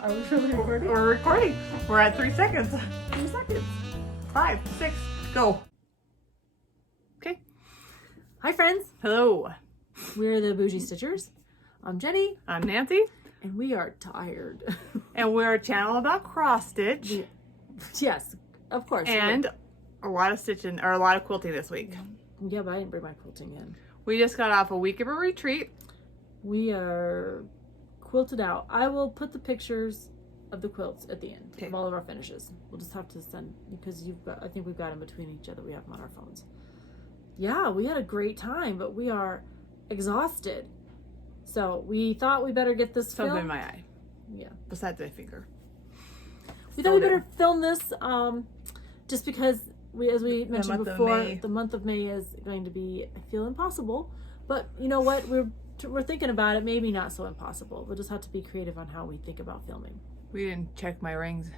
Are we really recording? We're recording. We're at 3 seconds. 2 seconds. 5, 6, go. Okay. Hi, friends. Hello. We're the Bougie Stitchers. I'm Jenny. I'm Nancy. And we are tired. And we're a channel about cross stitch. Yes, of course. And a lot of stitching, or a lot of quilting this week. Yeah, but I didn't bring my quilting in. We just got off a week of a retreat. We are quilted out. I will put the pictures of the quilts at the end of all of our finishes. We'll just have to send, because you've got, I think we've got them between each other. We have them on our phones. Yeah, we had a great time, but we are exhausted. So we thought we better get this Something filmed. in my eye. Yeah. Besides my finger. We thought we better film this just because as we mentioned before, the month of May is going to be, I feel, impossible. But you know what? We're thinking about it. Maybe not so impossible. We'll just have to be creative on how we think about filming. We didn't check my rings.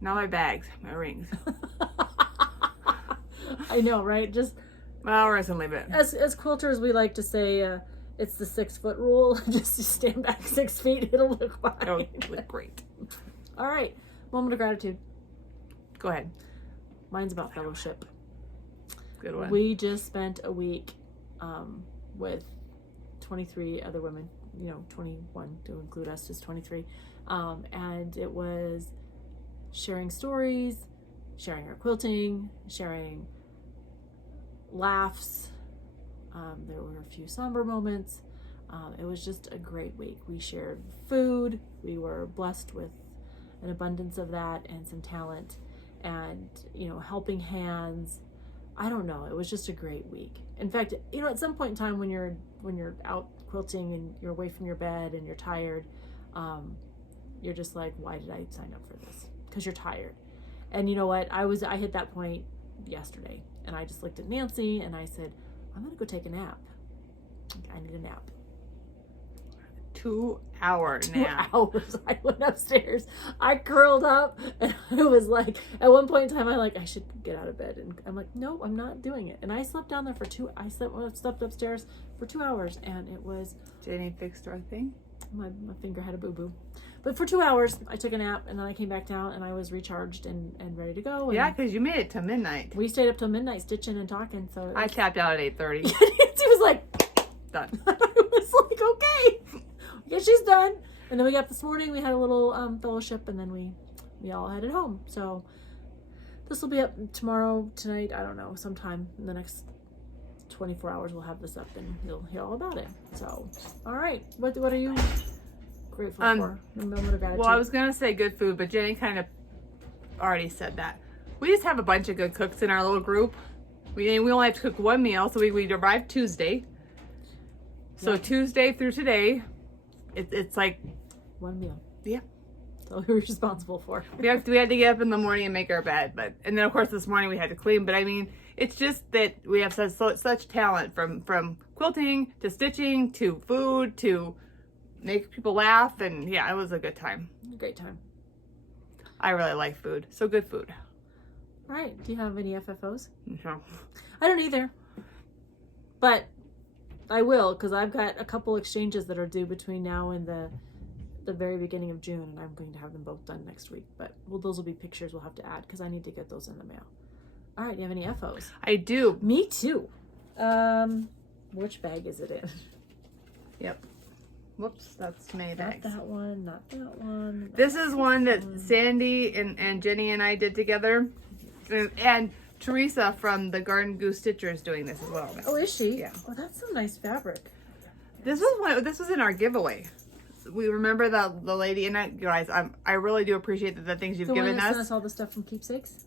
Not my bags, my rings. I know, right? Just well, we're just gonna leave it. As quilters, we like to say it's the 6 foot rule. Just stand back 6 feet, it'll look fine. It'll look great. All right, moment of gratitude. Go ahead. Mine's about fellowship. Good one. We just spent a week with 23 other women, 21 to include us is 23. And it was sharing stories, sharing our quilting, sharing laughs. There were a few somber moments. It was just a great week. We shared food. We were blessed with an abundance of that and some talent and, helping hands. I don't know. It was just a great week. In fact, at some point in time when you're out quilting and you're away from your bed and you're tired, you're just like, why did I sign up for this? Because you're tired. And you know what? I hit that point yesterday, and I just looked at Nancy and I said, I'm gonna go take a nap. I need a nap. 2-hour nap. 2 hours. I went upstairs. I curled up, and I was like, at one point in time, I should get out of bed, and I'm like, no, I'm not doing it. And I slept down there for I slept upstairs for 2 hours, and it was. Jenny fixed our thing. My finger had a boo boo, but for 2 hours, I took a nap, and then I came back down, and I was recharged and ready to go. And yeah, because you made it to midnight. We stayed up till midnight stitching and talking. So I tapped out at 8:30. Nancy was like, done. I was like, okay. Yeah, she's done. And then we got this morning, we had a little fellowship, and then we all headed home. So this will be up tomorrow, tonight, I don't know, sometime in the next 24 hours we'll have this up and you'll hear all about it. So, all right. What are you grateful for? A moment of gratitude. Well, I was going to say good food, but Jenny kind of already said that. We just have a bunch of good cooks in our little group. We only have to cook one meal, so we arrived Tuesday. So yeah. Tuesday through today, it's like one meal. Yeah. That's all we're responsible for. we had to get up in the morning and make our bed, and then of course this morning we had to clean. But I mean, it's just that we have such talent from quilting to stitching to food to make people laugh, and yeah, it was a good time. Great time. I really like food, so good food. All right. Do you have any FFOs? No. I don't either, but I will, because I've got a couple exchanges that are due between now and the very beginning of June, and I'm going to have them both done next week. But those will be pictures we'll have to add, because I need to get those in the mail. All right, do you have any FOs? I do. Me too. Which bag is it in? Yep. Whoops, that's too many bags. Not that one, not that one. This is one that Sandi and Jenny and I did together. And Teresa from the Garden Goose Stitchers doing this as well. Oh, is she? Yeah. Oh, that's some nice fabric. This was in our giveaway. We remember the lady, and guys, I really do appreciate the things you've given us. Sent us all the stuff from Keepsakes.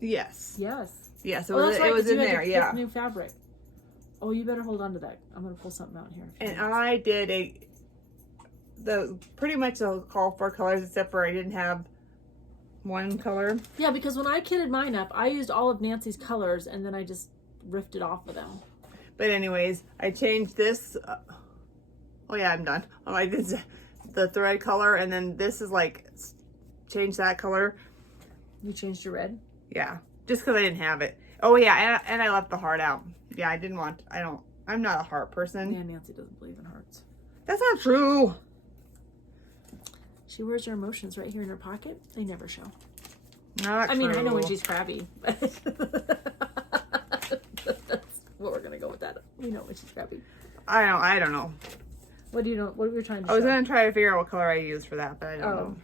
Yes. Yes. Yes, it was in there. Yeah. New fabric. Oh, you better hold on to that. I'm gonna pull something out here. And I did pretty much the call for colors, except for I didn't have one color. Yeah, because when I kitted mine up, I used all of Nancy's colors, and then I just riffed off of them. But anyways, I changed this. Oh yeah, I'm done. I did the thread color, and then this is like change that color. You changed your red? Yeah, just because I didn't have it. Oh yeah, and I left the heart out. Yeah, I'm not a heart person. Yeah, Nancy doesn't believe in hearts. That's not true. She wears her emotions right here in her pocket. They never show. Not I mean, true. I know when she's crabby. That's what we're gonna go with that. We know when she's crabby. I don't know. What do you know? What were you trying to I was show? gonna try to figure out what color I use for that, but I don't know.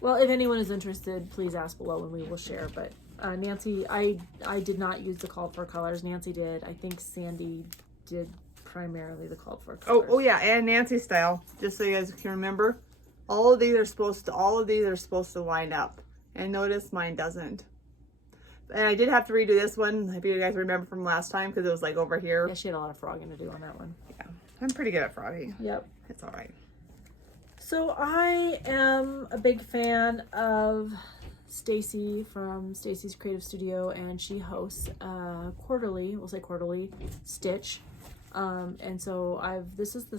Well, if anyone is interested, please ask below and we will share. But Nancy, I did not use the called for colors. Nancy did. I think Sandi did primarily the called for colors. Oh yeah, and Nancy style. Just so you guys can remember, all of these are supposed to line up. And notice mine doesn't. And I did have to redo this one, if you guys remember from last time, because it was like over here. Yeah, she had a lot of frogging to do on that one. Yeah, I'm pretty good at frogging. Yep. It's all right. So I am a big fan of Stacy from Stacy's Creative Studio, and she hosts quarterly, we'll say quarterly, Stitch. And so this is the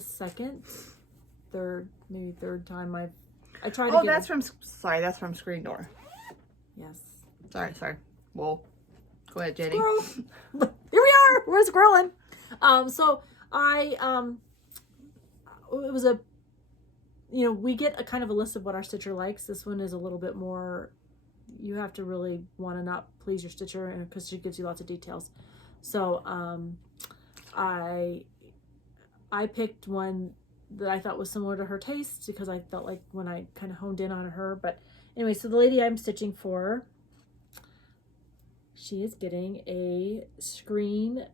third time I tried to Oh, that's from Screen Door. Yes. Sorry. Well, go ahead, Jenny. Squirrel. Here we are. We're squirreling. So it was we get a kind of a list of what our stitcher likes. This one is a little bit more, you have to really want to not please your stitcher because she gives you lots of details. So I picked one that I thought was similar to her taste because I felt like when I kind of honed in on her. But anyway, so the lady I'm stitching for, she is getting a screen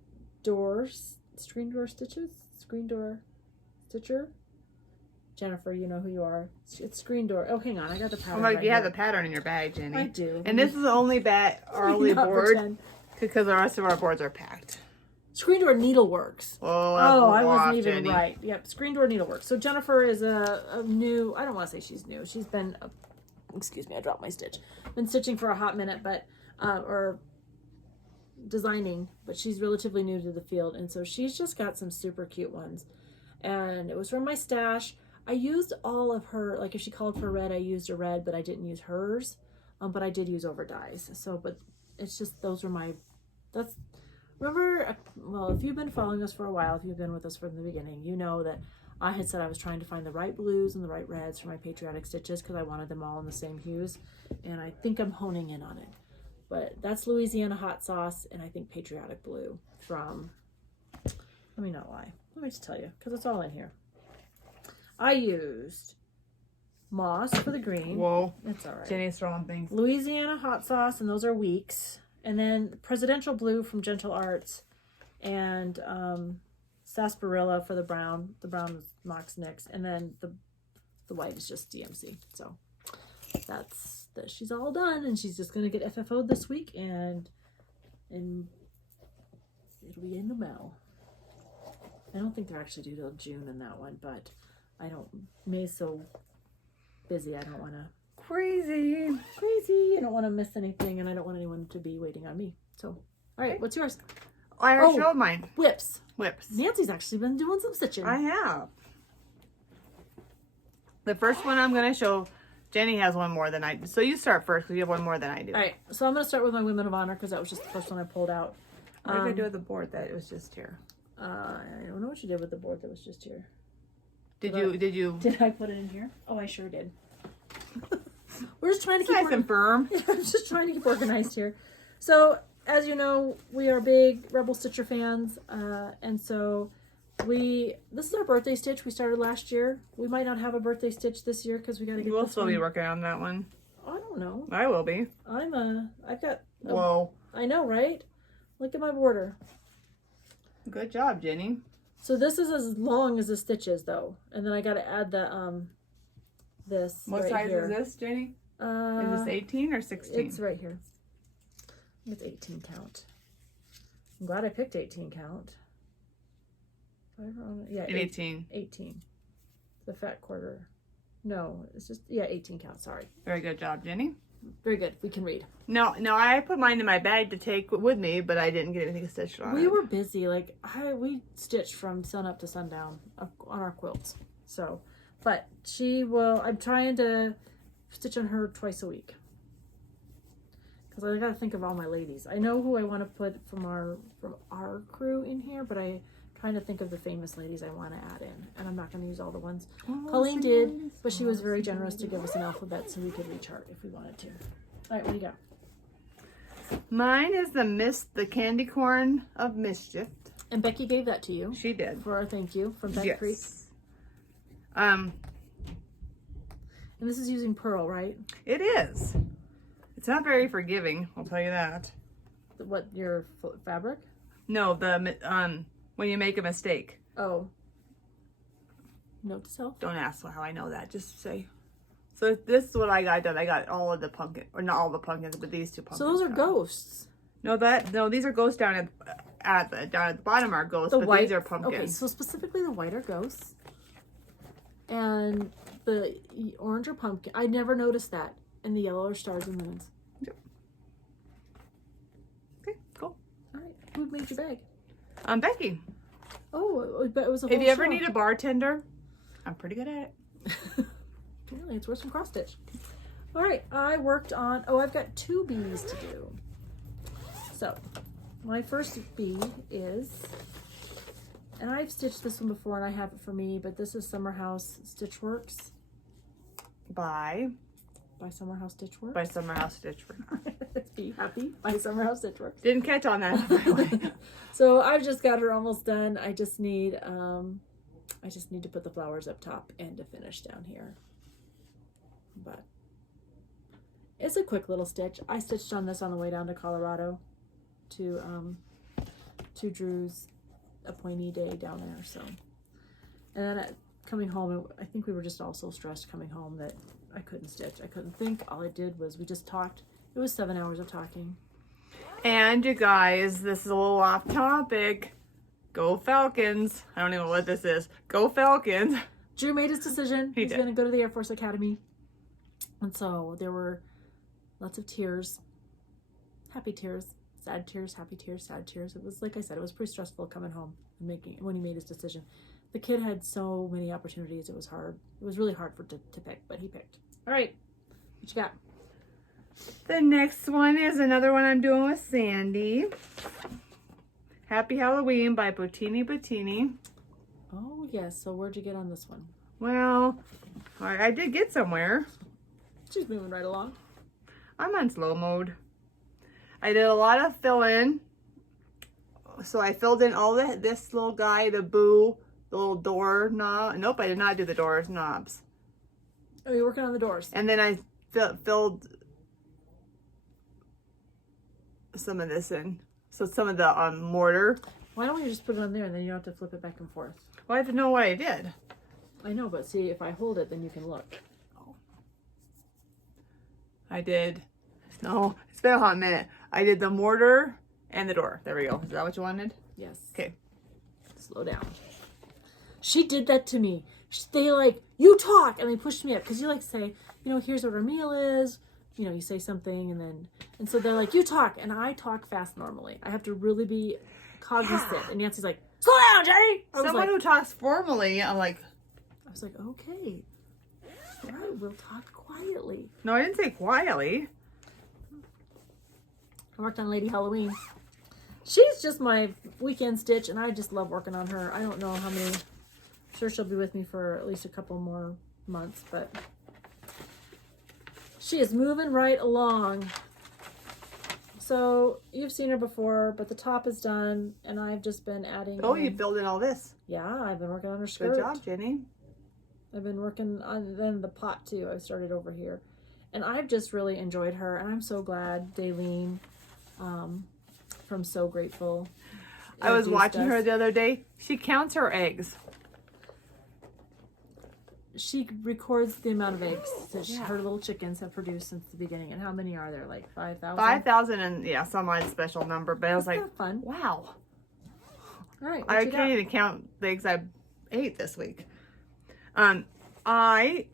door stitcher. Jennifer, you know who you are. It's screen door. Oh, hang on, I got the pattern. Oh, right you have here. the pattern in your bag, Jenny. I do. And this is the only board because the rest of our boards are packed. Screen door Needleworks. Oh, I wasn't even Jenny. right. Yep, screen door Needleworks. So Jennifer is a new, I don't want to say she's new. She's been, excuse me, I dropped my stitch. Been stitching for a hot minute, but, or designing, but she's relatively new to the field. And so she's just got some super cute ones. And it was from my stash. I used all of her, like if she called for red, I used a red, but I didn't use hers. But I did use over dyes. So, but it's just, those were remember, well, if you've been following us for a while, if you've been with us from the beginning, you know that I had said I was trying to find the right blues and the right reds for my patriotic stitches because I wanted them all in the same hues. And I think I'm honing in on it. But that's Louisiana hot sauce and I think patriotic blue from, let me not lie. Let me just tell you, because it's all in here. I used moss for the green. Whoa. It's all right. Jenny's throwing things. Louisiana hot sauce, and those are Weeks. And then Presidential Blue from Gentle Arts. And Sarsaparilla for the brown. The brown is Mox Nix. And then the white is just DMC. So that's that. She's all done. And she's just going to get FFO'd this week. And it'll be in the mail. I don't think they're actually due till June in that one, but May's so busy, I don't want to. Crazy. I don't want to miss anything, and I don't want anyone to be waiting on me. So, all right, what's yours? I already showed mine. Whips. Nancy's actually been doing some stitching. I have. The first one I'm going to show, Jenny has one more than I do. So you start first because you have one more than I do. All right, so I'm going to start with my Women of Honor because that was just the first one I pulled out. What did I do with the board that it was just here? I don't know what you did with the board that was just here. Did you? Did I put it in here? Oh, I sure did. We're just trying to keep nice and firm. I'm just trying to keep organized here. So, as you know, we are big Rebel Stitcher fans, and so this is our birthday stitch we started last year. We might not have a birthday stitch this year because we got to get. We'll still be working on that one. I don't know. I will be. I've got. Whoa. I know, right? Look at my border. Good job, Jenny. So this is as long as the stitch is, though, and then I got to add the this. What right size here. is this, Jenny? Is this 18 or 16? It's right here. It's 18 count. I'm glad I picked 18 count. Yeah, 18. 18. The fat quarter. No, it's just 18 count. Sorry. Very good job, Jenny. Very good. We can read. No, I put mine in my bag to take with me, but I didn't get anything stitched on it. We were busy. We stitched from sun up to sundown on our quilts. So, but I'm trying to stitch on her twice a week. Because I got to think of all my ladies. I know who I want to put from our crew in here, but I trying to think of the famous ladies I want to add in, and I'm not going to use all the ones. Oh, Colleen did, but she was very generous to give us an alphabet so we could rechart if we wanted to. All right, what do you got? Mine is the candy corn of mischief. And Becky gave that to you. She did. For our thank you from Beck Yes. Creek. And this is using pearl, right? it is. It's not very forgiving, I'll tell you that. What, your fabric? No, when you make a mistake. Oh. Note to self? Don't ask how I know that. Just say. So this is what I got done. I got all of the pumpkin, or not all the pumpkins, but these two pumpkins. So those are ghosts. No, these are ghosts down at the bottom are ghosts, The but white, these are pumpkins. okay, so specifically the white are ghosts. And the orange are pumpkin. I never noticed that. And the yellow are stars and moons. Yep. Okay, cool. All right. Who made your bag? Becky. Oh, but it was a whole If you ever show. need a bartender, I'm pretty good at it. Really, it's worse than cross stitch. All right, I worked on, I've got 2 bees to do. So, my first bee is, and I've stitched this one before and I have it for me, but this is Summer House Stitchworks. By Summer House Stitchworks. By Summer House Stitchworks. Be happy by Summer House Stitchworks. Didn't catch on that, by the way. So I've just got her almost done. I just need to put the flowers up top and to finish down here. But it's a quick little stitch. I stitched on this on the way down to Colorado to Drew's appointee day down there. So, and then coming home, I think we were just all so stressed coming home that I couldn't stitch. I couldn't think. All I did was we just talked. It was 7 hours of talking. And you guys, this is a little off topic. Go Falcons. I don't even know what this is. Go Falcons. Drew made his decision. He's going to go to the Air Force Academy. And so there were lots of tears. Happy tears. Sad tears. Happy tears. Sad tears. It was, like I said, it was pretty stressful coming home and when he made his decision. The kid had so many opportunities. It was hard. It was really hard to pick, but he picked. All right. What you got? The next one is another one I'm doing with Sandi. Happy Halloween by Bottini. Oh, yes. So where'd you get on this one? Well, I did get somewhere. She's moving right along. I'm on slow mode. I did a lot of fill-in. So I filled in all this little guy, the boo, the little door knob. Nope, I did not do the doors knobs. Oh, you're working on the doors. And then I filled some of this in. So some of the mortar. Why don't you just put it on there and then you don't have to flip it back and forth? Well, I have to know what I did. I know, but see, if I hold it, then you can look. I did. No, it's been a hot minute. I did the mortar and the door. There we go. Is that what you wanted? Yes. Okay. Slow down. She did that to me. They you talk, and they pushed me up because you say, here's what our meal is. You say something, and so they're like, you talk, and I talk fast normally. I have to really be cognizant. Yeah. And Nancy's like, slow down, Jenny. Someone who talks formally, I was like, okay, all right, we'll talk quietly. No, I didn't say quietly. I worked on Lady Halloween. She's just my weekend stitch, and I just love working on her. I don't know how many. I'm sure she'll be with me for at least a couple more months, but she is moving right along. So you've seen her before, but the top is done, and I've just been adding. Oh, you filled in all this. Yeah, I've been working on her skirt. Good job, Jenny. I've been working on then the pot too. I've started over here, and I've just really enjoyed her, and I'm so glad Daylene from So Grateful. I was watching her the other day. She counts her eggs. She records the amount of eggs that her little chickens have produced since the beginning. And how many are there? Like 5,000? 5,000 and some odd special number. But I was like, fun. Wow. All right. I can't even count the eggs I ate this week. I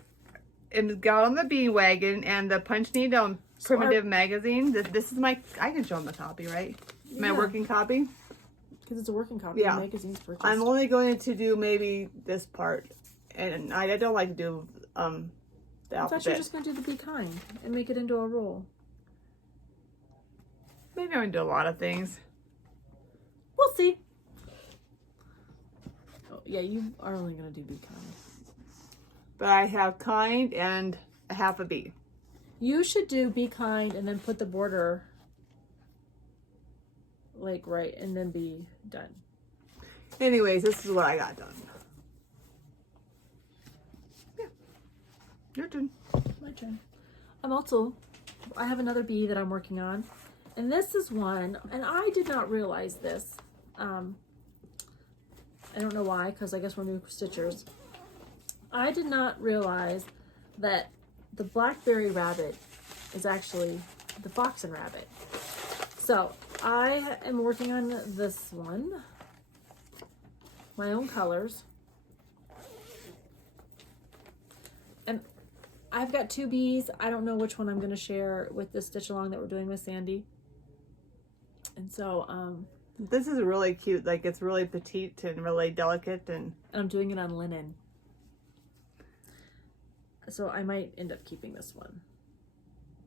got on the bee wagon and the Punch Needle and Primitive magazine. This is I can show them the copy, right? My working copy. Because it's a working copy. Yeah. The magazine's purchased. I'm only going to do maybe this part. And I don't like to do the alphabet. I thought you were just going to do the Be Kind and make it into a roll. Maybe I'm going to do a lot of things. We'll see. yeah, you are only gonna do Be Kind. But I have kind and a half a bee. You should do Be Kind and then put the border like right and then be done. Anyways, this is what I got done. Yeah. Your turn. My turn. I have another bee that I'm working on. And this is one, and I did not realize this. I don't know why, because I guess we're new stitchers. I did not realize that the blackberry rabbit is actually the fox and rabbit. So I am working on this one, my own colors. And I've got 2 bees. I don't know which one I'm going to share with this stitch along that we're doing with Sandi. And so, this is really cute. Like, it's really petite and really delicate, and I'm doing it on linen. So I might end up keeping this one.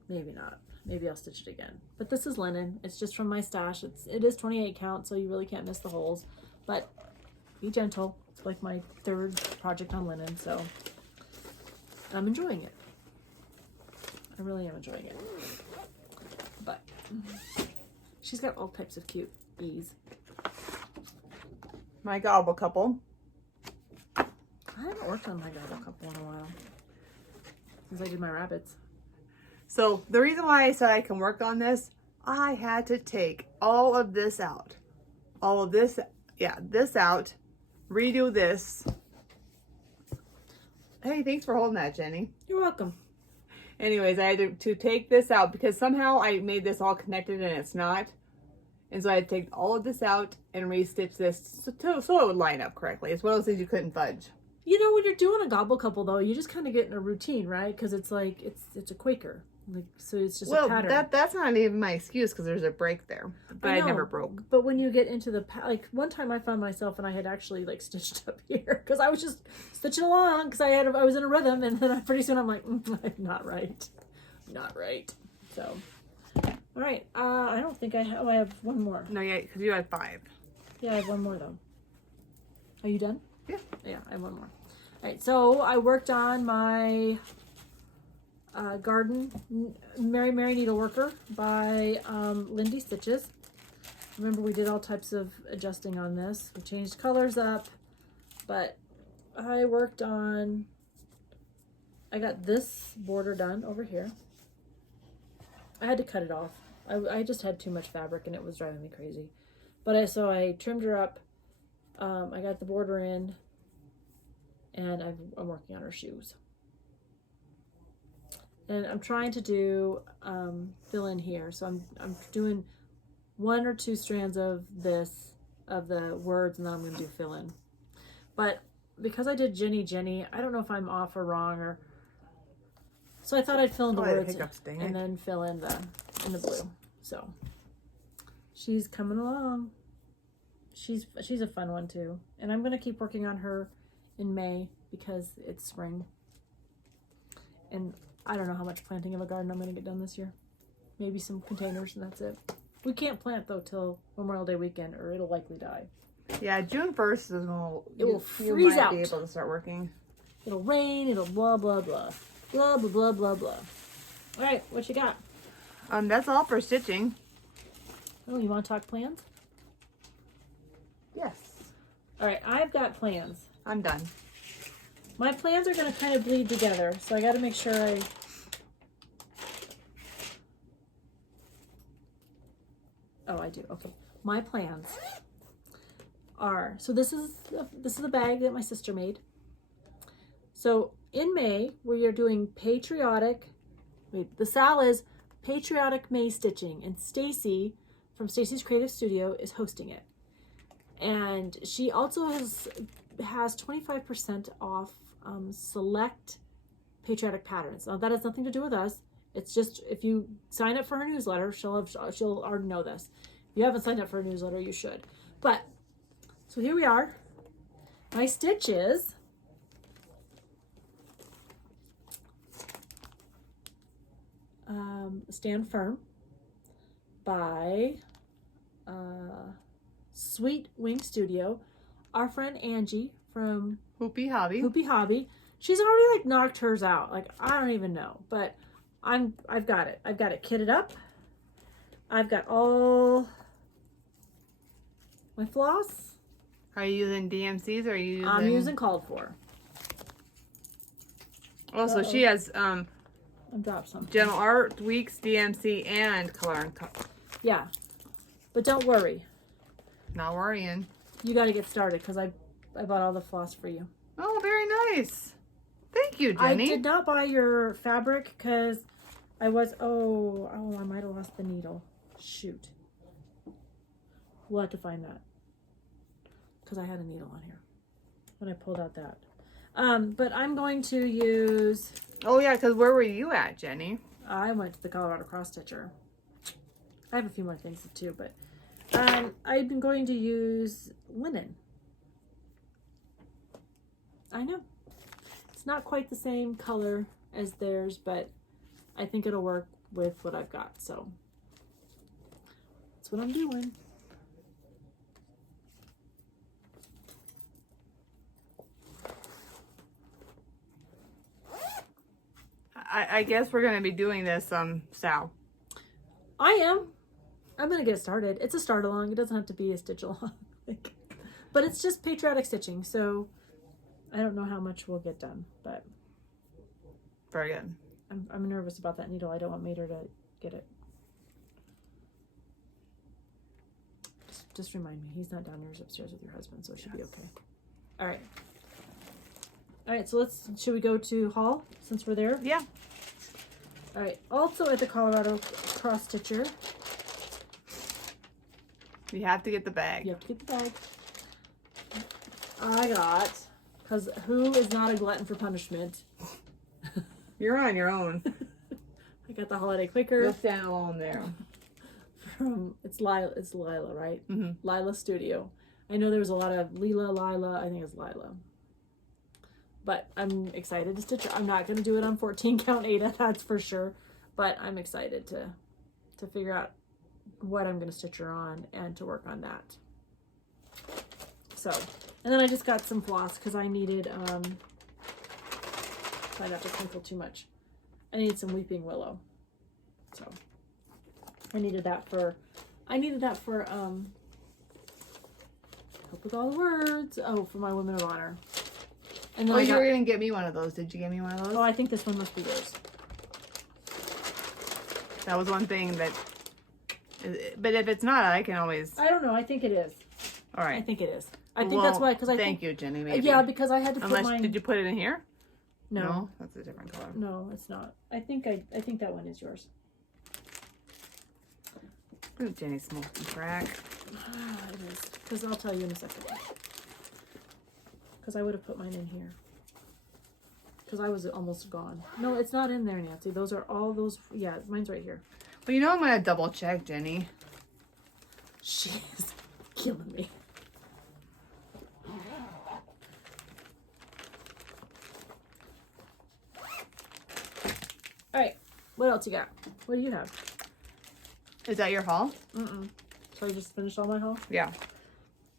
Maybe not. Maybe I'll stitch it again. But this is linen. It's just from my stash. It is 28 count, so you really can't miss the holes. But be gentle. It's like my 3rd project on linen, so I'm enjoying it. I really am enjoying it. But she's got all types of cute bees. my gobble couple. I haven't worked on my gobble couple in a while. Since I did my rabbits. So the reason why I said I can work on this, I had to take all of this out. All of this, yeah, this out. Redo this. Hey, thanks for holding that, Jenny. You're welcome. Anyways, I had to take this out because somehow I made this all connected and it's not. And so I had to take all of this out and restitch this so it would line up correctly. It's one of those things you couldn't fudge. You know, when you're doing a gobble couple, though, you just kind of get in a routine, right? Because it's like, it's a Quaker. Like, so it's just a pattern. Well, that's not even my excuse because there's a break there. But I never broke. But when you get into the, like, one time I found myself and I had actually, like, stitched up here. Because I was just stitching along because I was in a rhythm. And then pretty soon I'm like, not right. Not right. So, all right. I don't think I have one more. No, yeah, because you had 5. Yeah, I have one more, though. Are you done? Yeah. Yeah, I have one more. All right, so I worked on my garden Mary Needleworker by Lindy Stitches. Remember, we did all types of adjusting on this. We changed colors up, but I worked on, I got this border done over here. I had to cut it off. I just had too much fabric and it was driving me crazy. But so I trimmed her up. I got the border in, and I'm working on her shoes. And I'm trying to do fill in here. So I'm doing 1 or 2 strands of this, of the words, and then I'm going to do fill in. But because I did Jenny, I don't know if I'm off or wrong, or so I thought I'd fill in the words and then fill in the blue. So she's coming along. She's a fun one too, and I'm gonna keep working on her in May because it's spring, and I don't know how much planting of a garden I'm gonna get done this year. Maybe some containers, and that's it. We can't plant though till Memorial Day weekend, or it'll likely die. Yeah, June 1st is when it will freeze you might out. Be able to start working. It'll rain. It'll blah blah blah, blah blah blah blah blah. All right, what you got? That's all for stitching. Oh, you want to talk plans? Yes. All right, I've got plans. I'm done. My plans are going to kind of bleed together, so I got to make sure I... Oh, I do. Okay. My plans are... So this is a bag that my sister made. So in May, we are doing patriotic... Wait, the SAL is Patriotic May Stitching, and Stacy from Stacy's Creative Studio is hosting it. And she also has 25% off select patriotic patterns. Now that has nothing to do with us. It's just if you sign up for her newsletter, she'll already know this. If you haven't signed up for her newsletter, you should. But so here we are. My stitches. Stand Firm by Sweet Wing Studio. Our friend Angi from Hoopy Hobby. Hoopy Hobby. She's already like knocked hers out. Like, I don't even know, but I've got it. I've got it kitted up. I've got all my floss. Are you using DMCs or are you using... I'm using called for. Oh, so she has I dropped something. Gentle Art, Weeks, DMC, and Color and Cut. Yeah. But don't worry. Not worrying. You got to get started because I bought all the floss for you. Oh, very nice. Thank you, I Jenny. did not buy your fabric because I was... Oh, I might have lost the needle. Shoot. We'll have to find that. Because I had a needle on here when I pulled out that. But I'm going to use... Oh, yeah, because where were you at, Jenny? I went to the Colorado Cross Stitcher. I have a few more things too, but I've been going to use linen. I know. It's not quite the same color as theirs, but I think it'll work with what I've got, so that's what I'm doing. I guess we're going to be doing this, Sal. I am. I'm going to get started. It's a start along. It doesn't have to be a stitch along. But it's just patriotic stitching, so I don't know how much we'll get done, but Very good. I'm nervous about that needle. I don't want Mater to get it. Just remind me, he's not down there, he's upstairs with your husband, so it should be okay. All right. All right, so should we go to haul since we're there? Yeah. All right, also at the Colorado Cross Stitcher. You have to get the bag. You have to get the bag. I got, because who is not a glutton for punishment? You're on your own. I got the Holiday Quicker. You'll stand alone there. From, it's Lila, right? Mm-hmm. Lila Studio. I know there was a lot of Lila, I think it's Lila. But I'm excited to stitch her. I'm not going to do it on 14 count Ada, that's for sure. But I'm excited to figure out what I'm going to stitch her on and to work on that. So, and then I just got some floss because I needed, try not to crinkle too much. I need some Weeping Willow. So, I needed that for help with all the words. Oh, for my Women of Honor. And then Oh, you were going to get me one of those. Did you get me one of those? Oh, I think this one must be yours. That was one thing that... But if it's not, I can always... I don't know. I think it is. All right. I think it is. I think that's why, because I Thank you, Jenny, maybe. Yeah, because I had to put mine... Did you put it in here? No. That's a different color. No, it's not. I think that one is yours. Ooh, Jenny's smoking crack. It is. Because I'll tell you in a second. Because I would have put mine in here. Because I was almost gone. No, it's not in there, Nancy. Those are all those... Yeah, mine's right here. Well, you know I'm going to double check, Jenny. She is killing me. All right. What else you got? What do you have? Is that your haul? Mm-mm. So I just finished all my haul? Yeah.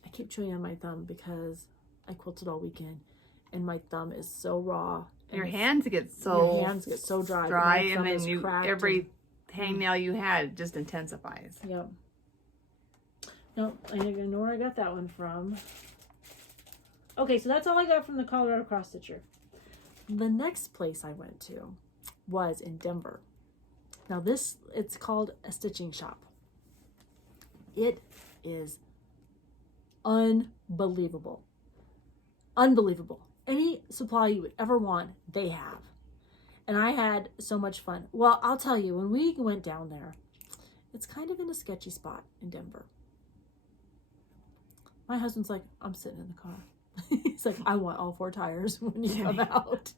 I keep chewing on my thumb because I quilted all weekend and my thumb is so raw. Your hands get so dry. And then every hangnail you had just intensifies. Yep. Nope, I didn't know where I got that one from. Okay, so that's all I got from the Colorado Cross Stitcher. The next place I went to was in Denver. Now it's called a stitching shop. It is unbelievable. Unbelievable. Any supply you would ever want, they have. And I had so much fun. Well, I'll tell you, when we went down there, it's kind of in a sketchy spot in Denver. My husband's like, I'm sitting in the car. He's like, I want all 4 tires when you come out.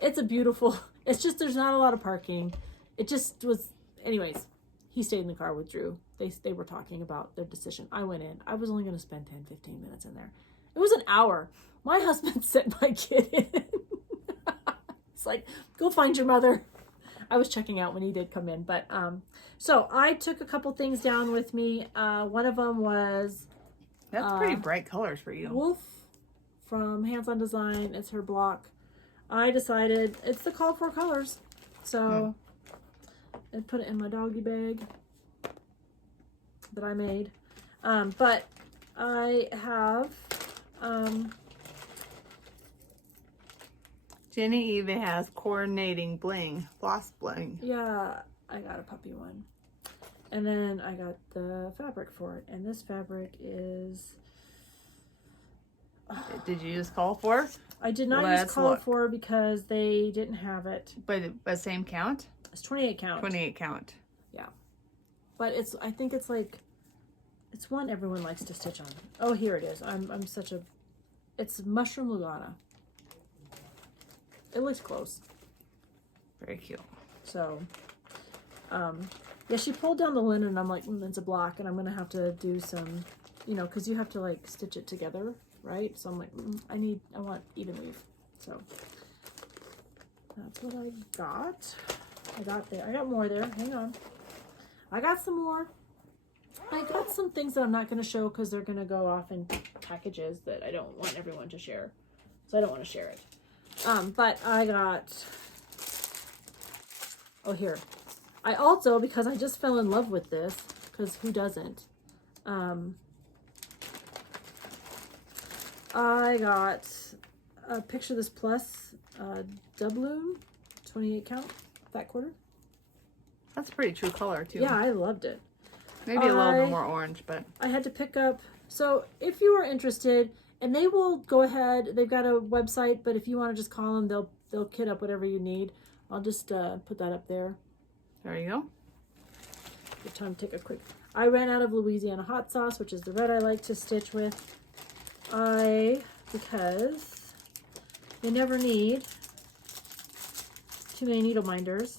It's a beautiful, it's just, there's not a lot of parking. It just was, anyways, he stayed in the car with Drew. They were talking about their decision. I went in. I was only going to spend 10, 15 minutes in there. It was an hour. My husband sent my kid in. It's like, go find your mother. I was checking out when he did come in. But, so I took a couple things down with me. One of them was That's pretty bright colors for you. Wolf from Hands On Design. It's her block. I decided it's the call for colors. So I put it in my doggy bag that I made. But I have Jenny even has coordinating bling, floss bling. yeah, I got a puppy one. And then I got the fabric for it. And this fabric is... Did you just call for? I did not use call for because they didn't have it. But same count? It's 28 count. 28 count. Yeah. But I think it's like, it's one everyone likes to stitch on. Oh, here it is. I'm such a, it's Mushroom Lugana. It looks close. Very cute. So, yeah, she pulled down the linen and I'm like, it's a block and I'm going to have to do some, you know, because you have to like stitch it together, right? So I'm like, I want even weave. So that's what I got. I got more there. Hang on. I got some more. I got some things that I'm not going to show because they're going to go off in packages that I don't want everyone to share. So I don't want to share it. But I got, oh, here. I also, because I just fell in love with this, because who doesn't? I got a Picture This Plus doubloon, 28 count, fat quarter. That's a pretty true color too. Yeah, I loved it. Maybe a little bit more orange, but I had to pick up. So if you are interested, and they will go ahead, they've got a website, but if you want to just call them, they'll kit up whatever you need. I'll just put that up there. There you go. Good time to take a quick. I ran out of Louisiana hot sauce, which is the red I like to stitch with. Because you never need too many needle minders.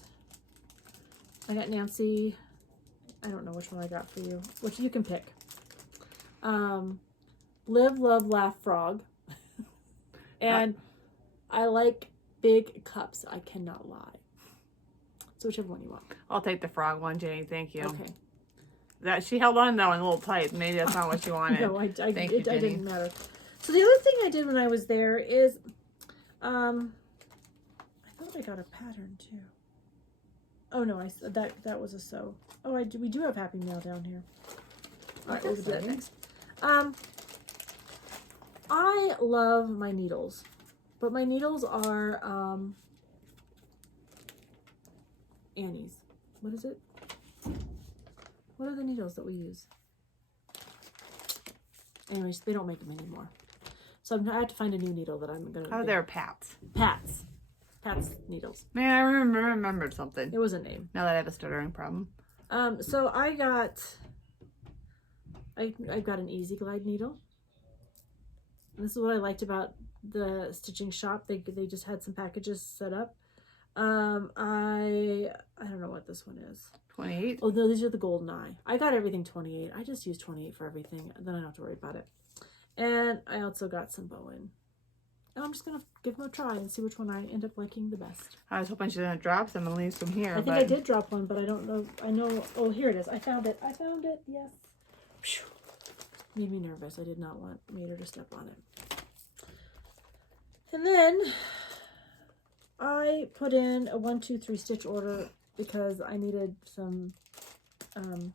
I got Nancy. I don't know which one I got for you. Which you can pick. Live, Love, Laugh, Frog. And I like big cups. I cannot lie. So whichever one you want. I'll take the frog one, Jenny. Thank you. Okay. That she held on to that one a little tight. Maybe that's not what she wanted. No, it Thank you, Jenny. didn't matter. So the other thing I did when I was there is, I thought I got a pattern too. Oh no, that was a sew. Oh, we do have Happy Mail down here. All right, we'll do that next. I love my needles, but my needles are Annie's. What is it? What are the needles that we use? Anyways, they don't make them anymore. So I have to find a new needle that I'm gonna. Oh, they're Pat's. Pat's needles. Man, I remembered something. It was a name. Now that I have a stuttering problem. So I got an Easy Glide needle. And this is what I liked about the stitching shop. They just had some packages set up. I don't know what this one is. 28. Oh no, these are the Golden Eye. I got everything 28. I just use 28 for everything. Then I don't have to worry about it. And I also got some Bowen. And I'm just gonna give them a try and see which one I end up liking the best. I was hoping she didn't drop some and leave some here. I think I did drop one, but I don't know. I know. Oh, here it is. I found it. Yes. Whew. Made me nervous. I did not want Mater to step on it. And then I put in a 1, 2, 3 stitch order because I needed some. I'm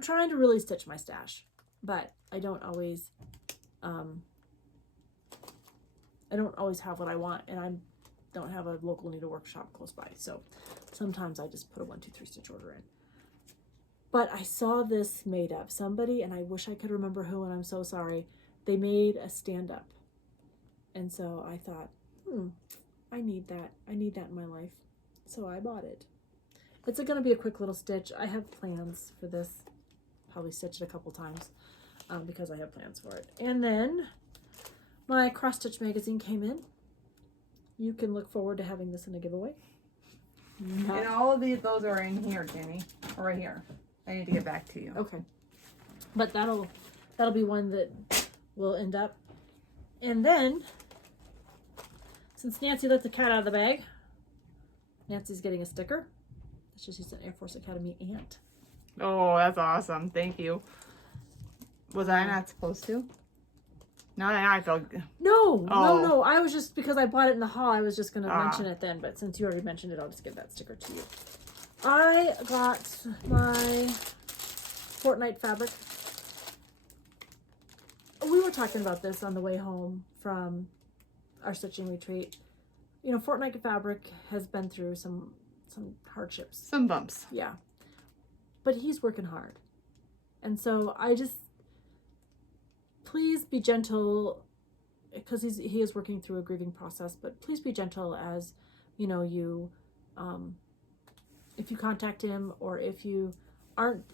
trying to really stitch my stash, but I don't always. I don't always have what I want, and I don't have a local needlework shop close by. So sometimes I just put a 1, 2, 3 stitch order in. But I saw this made up. Somebody, and I wish I could remember who, and I'm so sorry. They made a stand-up. And so I thought, I need that. I need that in my life. So I bought it. It's going to be a quick little stitch. I have plans for this. Probably stitch it a couple times because I have plans for it. And then my cross stitch magazine came in. You can look forward to having this in a giveaway. And all of those are in here, Jenny. Or right here. I need to get back to you. Okay. But that'll be one that will end up. And then, since Nancy let the cat out of the bag, Nancy's getting a sticker. That's just an Air Force Academy ant. Oh, that's awesome. Thank you. Was I not supposed to? No, I felt good. No, Oh. no. I was just, because I bought it in the haul, I was just going to mention it then. But since you already mentioned it, I'll just give that sticker to you. I got my Fortnite fabric. We were talking about this on the way home from our stitching retreat. You know, Fortnite fabric has been through some hardships. Some bumps. Yeah. But he's working hard. And so I just, please be gentle, because he is working through a grieving process, but please be gentle as, you know, you, if you contact him, or if you aren't,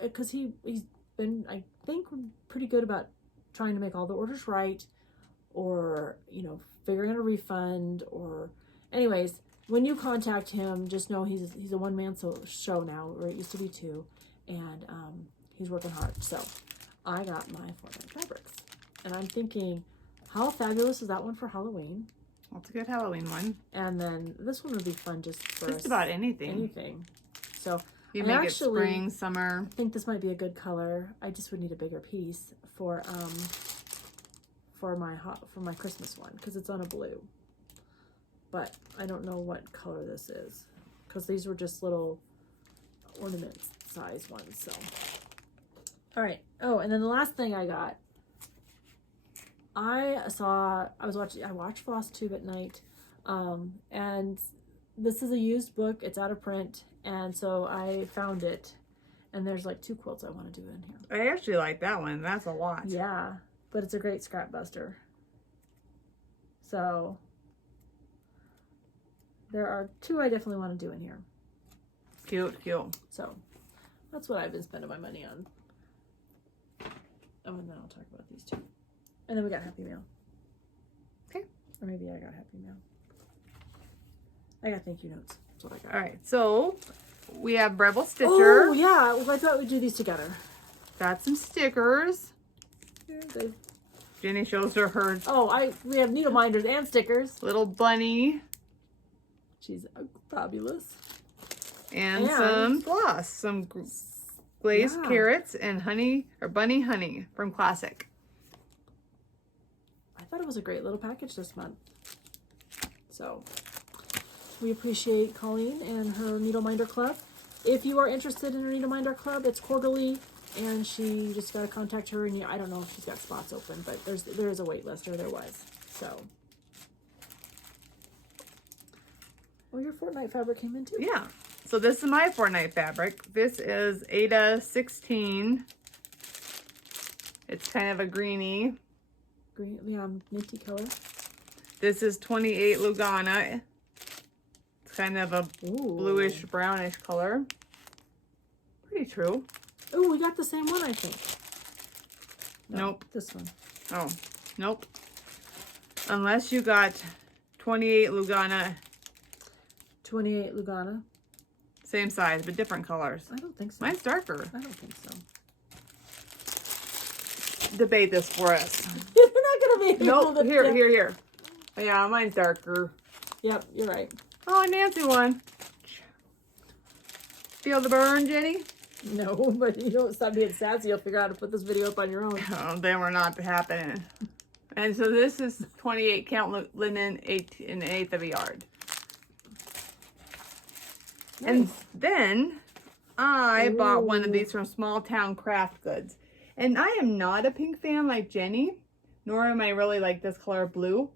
because he's been, I think, pretty good about trying to make all the orders right, or, you know, figuring out a refund, or anyways, when you contact him, just know he's a one-man show now, or it used to be two, and he's working hard. So I got my Fortnite fabrics, and I'm thinking, how fabulous is that one for Halloween? That's a good Halloween one. And then this one would be fun just for just about anything. Anything. So you make it spring, summer. I think this might be a good color. I just would need a bigger piece for my Christmas one, because it's on a blue. But I don't know what color this is, because these were just little ornament size ones. So all right. Oh, and then the last thing I got, I watch Flosstube at night, and this is a used book. It's out of print, and so I found it, and there's like 2 quilts I want to do in here. I actually like that one. That's a lot. Yeah, but it's a great scrap buster. So there are 2 I definitely want to do in here. Cute, cute. So that's what I've been spending my money on. Oh, and then I'll talk about these 2. And then we got Happy Mail. Okay. Or maybe I got Happy Mail. I got thank you notes. That's what I got. All right. So we have Rebel Stitcher. Oh, yeah. Well, I thought we'd do these together. Got some stickers. Here they. Jenny shows her Oh, we have needle minders and stickers. little bunny. She's fabulous. And some floss. Some glazed carrots and honey, or bunny honey from Classic. I thought it was a great little package this month. So we appreciate Colleen and her Needle Minder Club. If you are interested in her Needle Minder Club, it's quarterly, and she just got to contact her. And I don't know if she's got spots open, but there is a wait list, or there was. So, well, your Fortnite fabric came in too. Yeah. So this is my Fortnite fabric. This is Ada 16. It's kind of a greeny. Green, yeah, minty color. This is 28 Lugana. It's kind of a bluish, brownish color. Pretty true. Oh, we got the same one, I think. No, Nope. This one. Oh, nope. Unless you got 28 Lugana. 28 Lugana. Same size, but different colors. I don't think so. Mine's darker. I don't think so. Debate this for us. You're not going to be able Nope. to... Here. Yeah, mine's darker. Yep, you're right. Oh, Nancy won. Feel the burn, Jenny? No, but you don't stop being sassy. You'll figure out how to put this video up on your own. Oh, they were not happening. And so this is 28 count linen, 1/8 of a yard. Nice. And then I bought one of these from Small Town Craft Goods. And I am not a pink fan like Jenny, nor am I really like this color blue.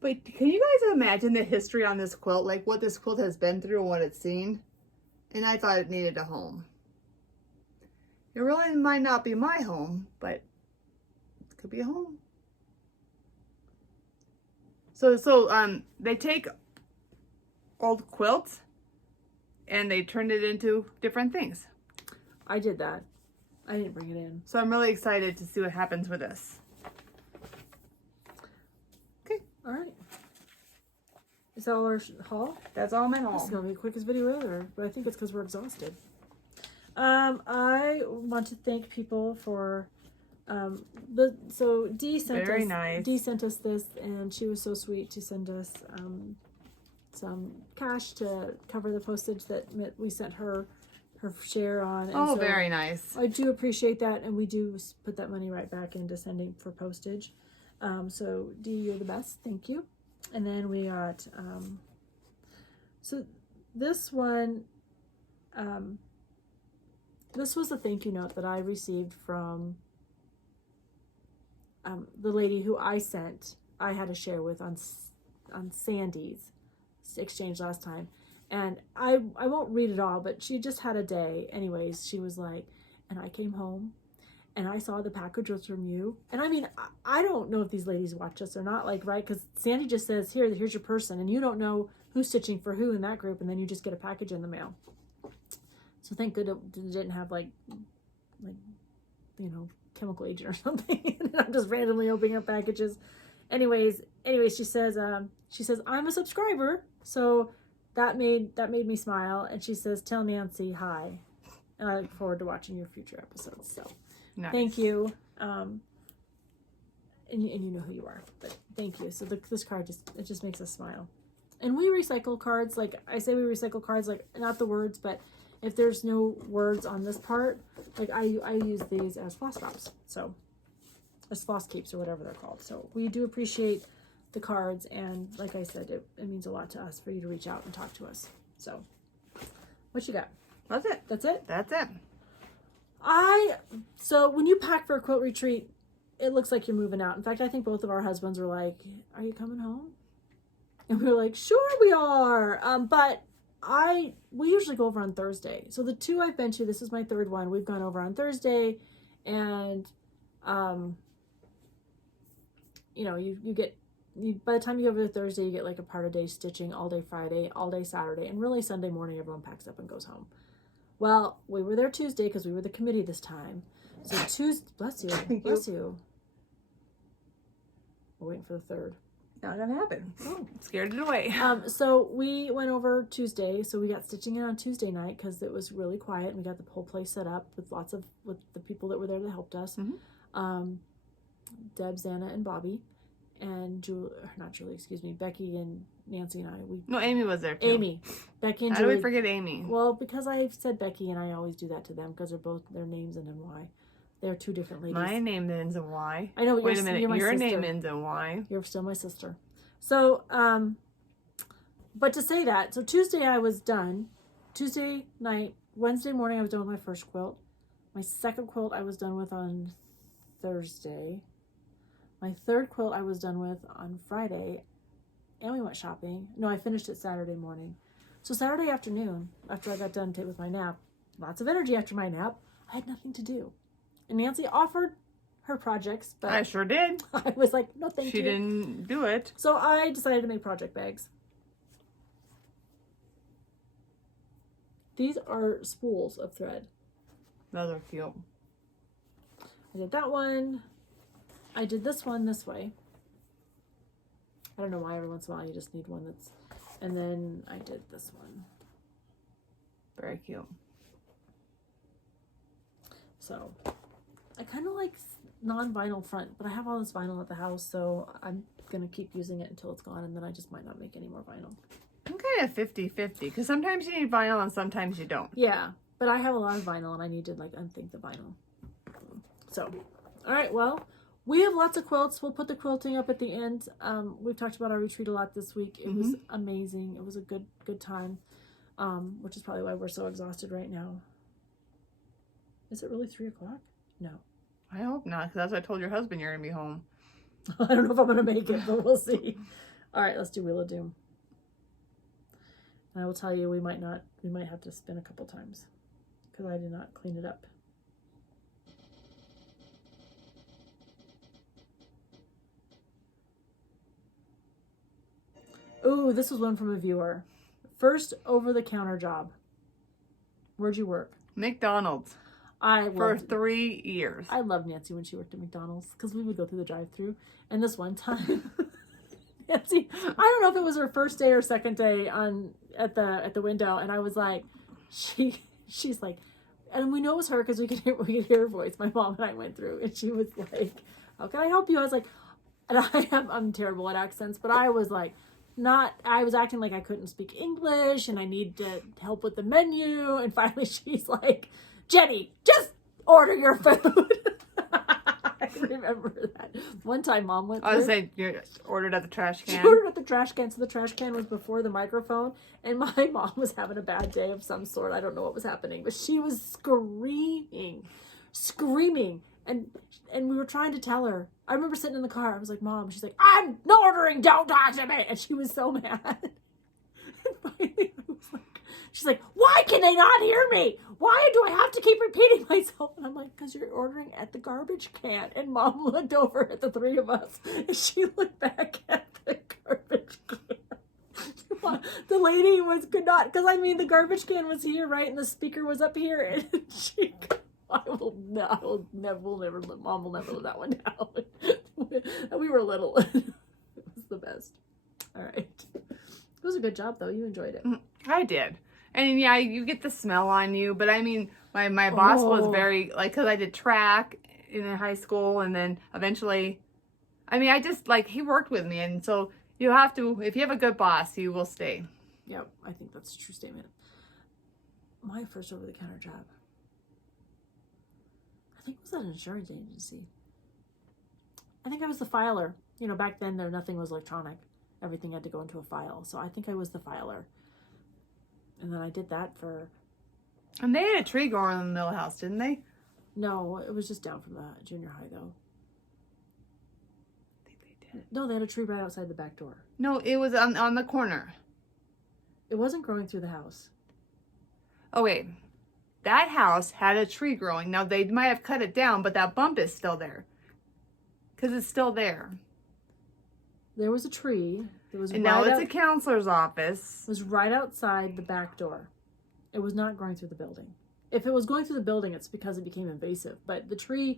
But can you guys imagine the history on this quilt? Like what this quilt has been through and what it's seen? And I thought it needed a home. It really might not be my home, but it could be a home. So they take old quilts and they turned it into different things. I did that. I didn't bring it in. So I'm really excited to see what happens with this. Okay. All right. Is that all our haul? That's all my This is haul. going to be the quickest video ever, but I think it's because we're exhausted. I want to thank people for Dee sent us this, and she was so sweet to send us some cash to cover the postage that we sent her her share on. And Oh, so very nice. I do appreciate that, and we do put that money right back into sending for postage. So Dee, you're the best. Thank you. And then we got so this one, this was a thank you note that I received from the lady who I had a share with on Sandi's exchange last time. And I won't read it all, but she just had a day. Anyways, she was like, and I came home and I saw the package was from you. And I mean, I don't know if these ladies watch us or not, like, right? Because Sandi just says, here's your person. And you don't know who's stitching for who in that group. And then you just get a package in the mail. So thank good it didn't have like, you know, chemical agent or something. And I'm just randomly opening up packages. Anyways, she says, I'm a subscriber. So that made me smile. And she says, tell Nancy hi. And I look forward to watching your future episodes. So nice. Thank you. And you know who you are, but thank you. So this card just makes us smile. And we recycle cards. Like I say, we recycle cards, like not the words, but if there's no words on this part, like I use these as floss drops. So as floss keeps or whatever they're called. So we do appreciate the cards, and like I said, it means a lot to us for you to reach out and talk to us. So what you got? That's it. That's it? That's it. So when you pack for a quilt retreat, it looks like you're moving out. In fact, I think both of our husbands were like, are you coming home? And we were like, sure we are. But we usually go over on Thursday. So the two I've been to, this is my third one. We've gone over on Thursday, and you know, by the time you go over to Thursday, you get like a part of day stitching all day Friday, all day Saturday, and really Sunday morning everyone packs up and goes home. Well, we were there Tuesday because we were the committee this time. So Tuesday, bless you, bless you. We're waiting for the third. Not gonna happen. Oh, scared it away. So we went over Tuesday. So we got stitching in on Tuesday night because it was really quiet, and we got the whole place set up with the people that were there that helped us. Mm-hmm. Deb, Xana, and Bobby, and Becky and Nancy and I. No, Amy was there too. Amy, Becky and How Julie. do we forget Amy? Well, because I said Becky, and I always do that to them because they're both their names end in Y. They're two different ladies. My name ends in Y. I know. But Wait a minute. Your name ends in Y. You're still my sister. So, but to say that, so Tuesday I was done. Tuesday night, Wednesday morning I was done with my first quilt. My second quilt I was done with on Thursday. My third quilt I was done with on Friday. And we went shopping. No, I finished it Saturday morning. So Saturday afternoon, after I got done with my nap, lots of energy after my nap, I had nothing to do. And Nancy offered her projects, but I sure did. I was like, no, thank you. She didn't do it. So I decided to make project bags. These are spools of thread. Those are cute. I did that one. I did this one this way. I don't know why every once in a while you just need one that's... And then I did this one. Very cute. So I kind of like non-vinyl front, but I have all this vinyl at the house, so I'm going to keep using it until it's gone, and then I just might not make any more vinyl. I'm kind of 50-50, because sometimes you need vinyl and sometimes you don't. Yeah, but I have a lot of vinyl, and I need to, like, unthink the vinyl. So, all right, well, we have lots of quilts. We'll put the quilting up at the end. We've talked about our retreat a lot this week. It was amazing. It was a good time, which is probably why we're so exhausted right now. Is it really 3 o'clock? No. I hope not, because as I told your husband, you're going to be home. I don't know if I'm going to make it, but we'll see. All right, let's do Wheel of Doom. And I will tell you, we might have to spin a couple times because I did not clean it up. Ooh, this was one from a viewer. First over-the-counter job. Where'd you work? McDonald's. For 3 years. I loved Nancy when she worked at McDonald's because we would go through the drive-thru. And this one time, Nancy, I don't know if it was her first day or second day at the window, and I was like, she's like, and we know it was her because we could hear her voice. My mom and I went through, and she was like, "How can I help you?" I was like, and I'm terrible at accents, but I was like, I was acting like I couldn't speak English and I need to help with the menu. And finally she's like, Jenny, just order your food. I remember that. One time Mom went I was through. saying you ordered at the trash She can. ordered at the trash can, so the trash can was before the microphone, and my mom was having a bad day of some sort. I don't know what was happening, but she was screaming, and we were trying to tell her. I remember sitting in the car. I was like, Mom. She's like, I'm not ordering. Don't talk to me. And she was so mad. And finally, I was like, she's like, why can they not hear me? Why do I have to keep repeating myself? And I'm like, because you're ordering at the garbage can. And Mom looked over at the three of us, and she looked back at the garbage can. The lady could not, because I mean, the garbage can was here, right? And the speaker was up here, and she. Mom will never live that one down. We were little. It was the best. All right. It was a good job, though. You enjoyed it. I did. And yeah, you get the smell on you. But I mean, my boss was very, like, because I did track in high school. And then eventually, I mean, I just, like, he worked with me. And so you have to, if you have a good boss, you will stay. Yep, I think that's a true statement. My first over-the-counter job, I think it was at an insurance agency. I think I was the filer. You know, back then nothing was electronic. Everything had to go into a file. So I think I was the filer. And then I did that for... And they had a tree growing in the middle of the house, didn't they? No, it was just down from the junior high, though. I think they did. No, they had a tree right outside the back door. No, it was on the corner. It wasn't growing through the house. Okay. That house had a tree growing. Now, they might have cut it down, but that bump is still there. Because it's still there. There was a tree. And now it's a counselor's office. It was right outside the back door. It was not growing through the building. If it was going through the building, it's because it became invasive. But the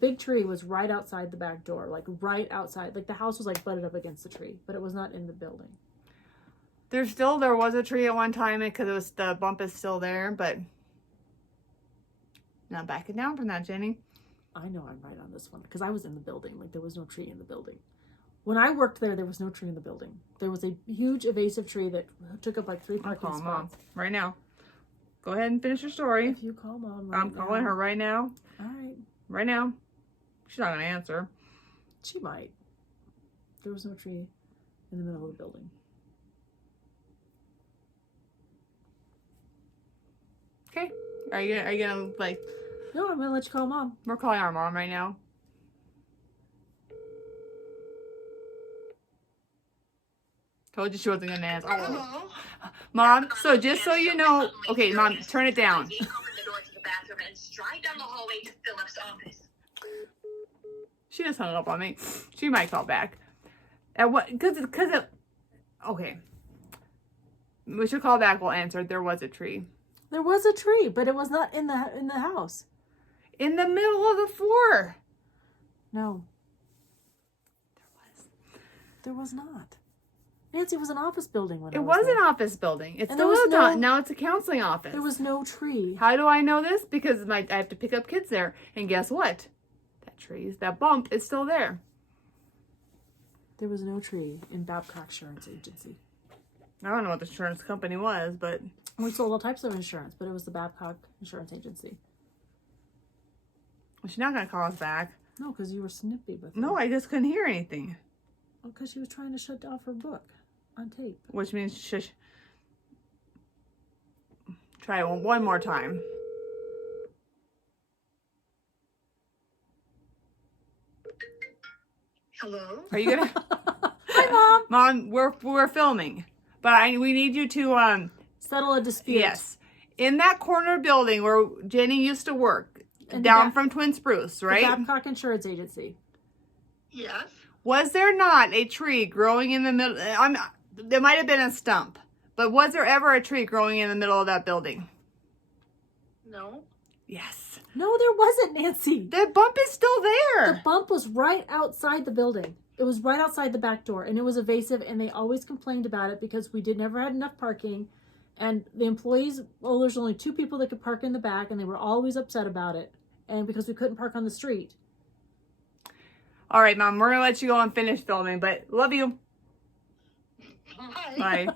big tree was right outside the back door. Like right outside. Like the house was like butted up against the tree. But it was not in the building. There was a tree at one time because the bump is still there. But not backing down from that, Jenny. I know I'm right on this one. Because I was in the building. Like there was no tree in the building. When I worked there was no tree in the building. There was a huge invasive tree that took up like 3 parking spots. Mom right now. Go ahead and finish your story. If you call Mom right I'm calling her right now. All right. Right now. She's not going to answer. She might. There was no tree in the middle of the building. Okay. Are you gonna like... No, I'm going to let you call Mom. We're calling our mom right now. Told you she wasn't gonna answer. Oh. Mom, so just so you know, okay, Mom, turn it down. Open the door to the bathroom and stride down the hallway to Philip's office. She just hung up on me. She might call back. At what? Because okay. We should call back. We'll answer. There was a tree. There was a tree, but it was not in the house. In the middle of the floor. No. There was not. Nancy, it was an office building when it was an office building. It's still now it's a counseling office. There was no tree. How do I know this? Because I have to pick up kids there. And guess what? That bump is still there. There was no tree in Babcock Insurance Agency. I don't know what the insurance company was, but... We sold all types of insurance, but it was the Babcock Insurance Agency. Well, she's not going to call us back. No, because you were snippy with her. No, I just couldn't hear anything. Well, because she was trying to shut off her book on tape. Which means shush. Try it one more time. Hello? Are you gonna? Hi, Mom. Mom, we're filming, but we need you to settle a dispute. Yes, in that corner building where Jenny used to work, down from Twin Spruce, right? The Babcock Insurance Agency. Yes. Was there not a tree growing in the middle? There might have been a stump, but was there ever a tree growing in the middle of that building? No. Yes. No, there wasn't, Nancy. The bump is still there. The bump was right outside the building. It was right outside the back door, and it was evasive, and they always complained about it because we never had enough parking, and the employees, well, there's only 2 people that could park in the back, and they were always upset about it, and because we couldn't park on the street. All right, Mom, we're going to let you go and finish filming, but love you. Bye.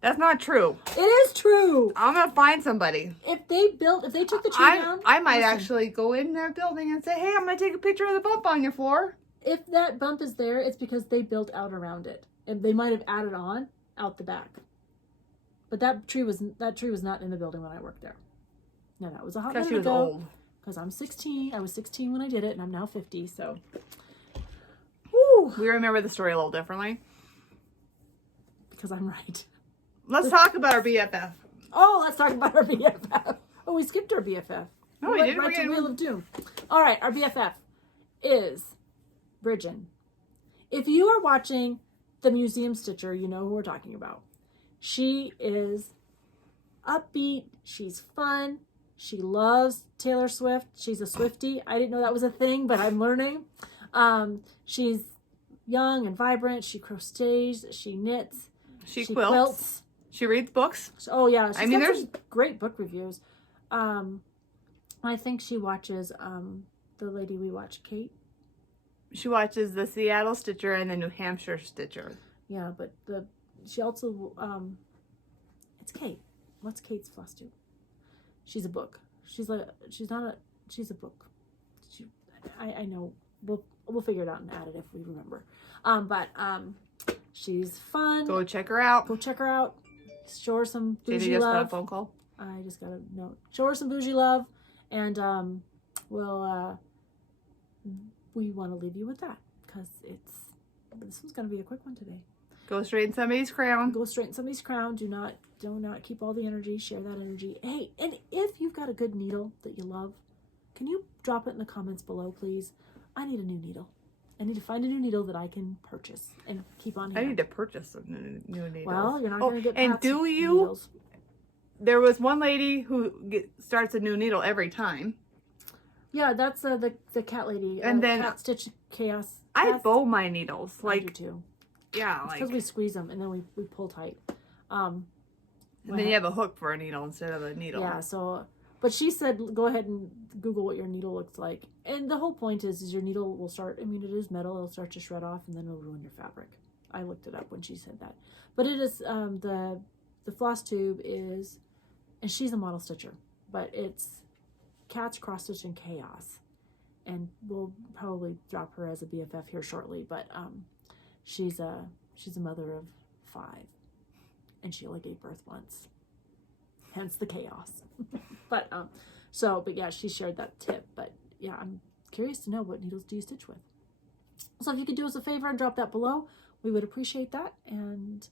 That's not true. It is true. I'm gonna find somebody. If they took the tree down, I might listen, actually go in their building and say, hey, I'm gonna take a picture of the bump on your floor. if that bump is there, it's because they built out around it, and they might have added on out the back. But that tree was not in the building when I worked there. No, that was a hot Because minute she was ago. old. Because I'm 16. I was 16 when I did it, and I'm now 50. So, woo, We remember the story a little differently. because I'm right. Let's talk about our BFF. Oh, let's talk about our BFF. Oh, we skipped our BFF. No, we went didn't. right We to didn't. Wheel of Doom. All right, our BFF is Brijin. If you are watching the Museum Stitcher, you know who we're talking about. She is upbeat. She's fun. She loves Taylor Swift. She's a Swiftie. I didn't know that was a thing, but I'm learning. She's young and vibrant. She crochets. She knits. She quilts. She reads books. Oh yeah, she's got there's some great book reviews. I think she watches the lady we watch, Kate. She watches the Seattle Stitcher and the New Hampshire Stitcher. Yeah, but she also it's Kate. What's Kate's Flosstube? She's a book. She's a book. I know. We'll figure it out and add it if we remember. She's fun. Go check her out. Go check her out. Show her some Jamie bougie just got a love. phone call. I just got a note. Show her some bougie love, and we want to leave you with that because this one's going to be a quick one today. Go straighten somebody's crown. Go straighten somebody's crown. Do not keep all the energy. Share that energy. Hey, and if you've got a good needle that you love, can you drop it in the comments below, please? I need a new needle. I need to find a new needle that I can purchase and keep on hand. I need to purchase some new needles. Well, you're not going to get and Pat's do you? needles. There was one lady who starts a new needle every time. Yeah, that's the cat lady. And then Cat Stitch Chaos. I Cats- bow my needles. I do too. Yeah, Because we squeeze them and then we pull tight. And then you have a hook for a needle instead of a needle. Yeah, so, but she said, go ahead and Google what your needle looks like. And the whole point is your needle will start, it is metal, it'll start to shred off and then it'll ruin your fabric. I looked it up when she said that. But it is, the Flosstube is, and she's a model stitcher, but it's Cat's Cross Stitch and Chaos. And we'll probably drop her as a BFF here shortly, but she's a mother of 5. And she only gave birth once. Hence the chaos. but yeah, she shared that tip. But yeah, I'm curious to know, what needles do you stitch with? So if you could do us a favor and drop that below, we would appreciate that. And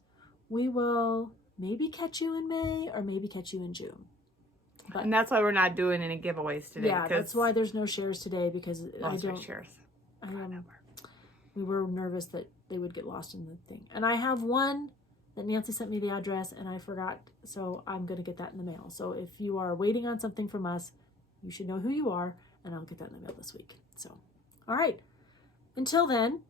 we will maybe catch you in May or maybe catch you in June. But, and that's why we're not doing any giveaways today. Yeah, that's why there's no shares today, because shares. We were nervous that they would get lost in the thing. And I have one that Nancy sent me the address and I forgot, so I'm going to get that in the mail. So if you are waiting on something from us, you should know who you are, and I'll get that in the mail this week. So, all right. Until then,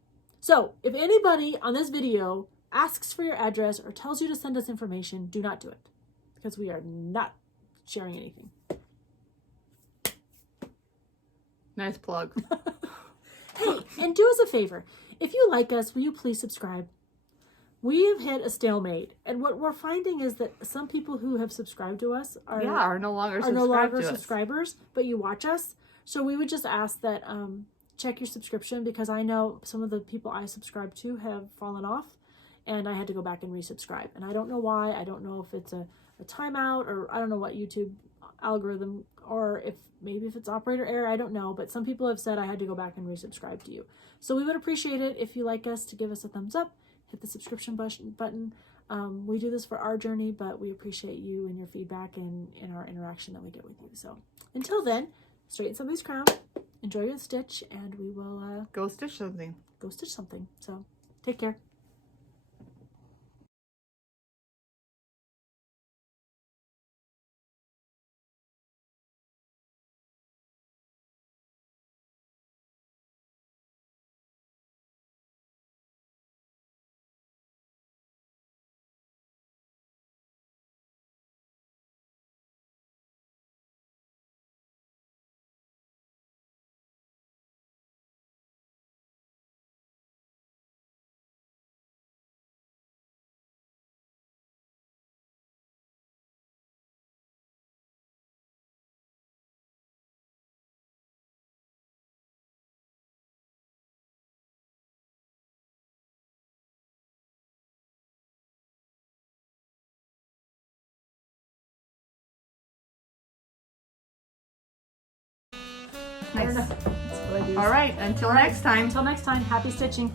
so if anybody on this video asks for your address or tells you to send us information, do not do it, because we are not sharing anything. Nice plug. Hey, and do us a favor. If you like us, will you please subscribe? We have hit a stalemate, and what we're finding is that some people who have subscribed to us are no longer subscribers, but you watch us. So we would just ask that check your subscription, because I know some of the people I subscribe to have fallen off, and I had to go back and resubscribe. And I don't know why. I don't know if it's a timeout, or I don't know what YouTube algorithm, or if it's operator error, I don't know. But some people have said I had to go back and resubscribe to you. So we would appreciate it if you like us to give us a thumbs up, hit the subscription button. We do this for our journey, but we appreciate you and your feedback and our interaction that we get with you. So until then, straighten somebody's crown, enjoy your stitch, and we will go stitch something. So take care. I don't Nice. know. That's what I do. All right, until next time. Until next time, happy stitching.